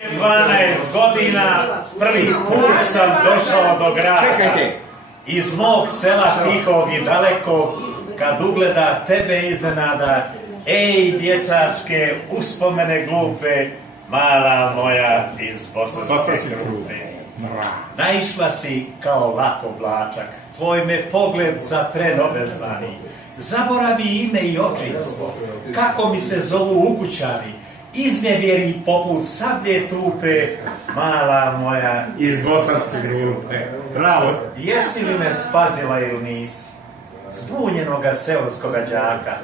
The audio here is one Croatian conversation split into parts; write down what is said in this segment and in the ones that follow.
12 godina prvi put sam došao do grada. Čekajte. Iz mog sela tihog i dalekog, kad ugleda tebe iznenada, ej dječačke uspomene glupe, mala moja iz Bosanske Krupe. Naišla si kao lak oblačak, tvoj me pogled za tren obeznani. Zaboravi ime i očinstvo, kako mi se zovu ukućani, iznevjeri poput sablje tupe, mala moja Iz Bosanske Krupe. Bravo. Jesi li me spazila ili nisi? Zbunjenoga seoskoga đaka,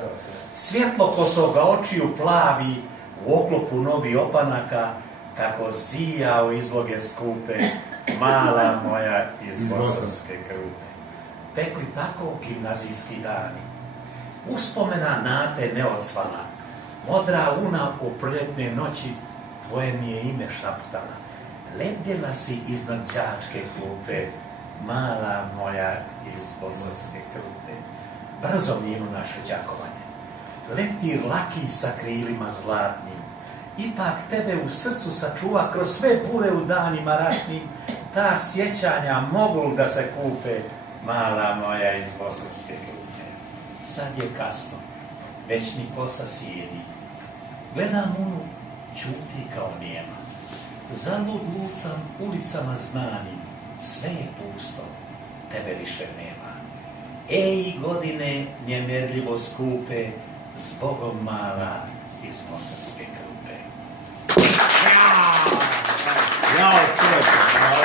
svjetlokosoga očiju plavi, u oklopu novi opanaka, kako zijao izloge skupe, mala moja iz Bosanske Krupe. Tekli tako gimnazijski dani. Uspomena Nate neodsvana, modra una u proljetne noći, tvoje mi je ime šaptala. Lebdjela si iznad đačke klupe, mala moja iz Bosanske Krupe. Brzo minu naše đakovanje. Leptir laki sa krilima zlatnim, ipak tebe u srcu sačuva kroz sve bure u danima ratnim, ta sjećanja mogu da se kupe, mala moja iz Bosanske Krupe. Sad je kasno, već mi kosa sjedi. Gledam unu, čuti kao nijema. Zalud lucam ulicama znanim, sve je pusto, tebe više nema. Ej godine nemjerljivo skupe, zbogom mala iz Bosanske Krupe. Jao, čovječe.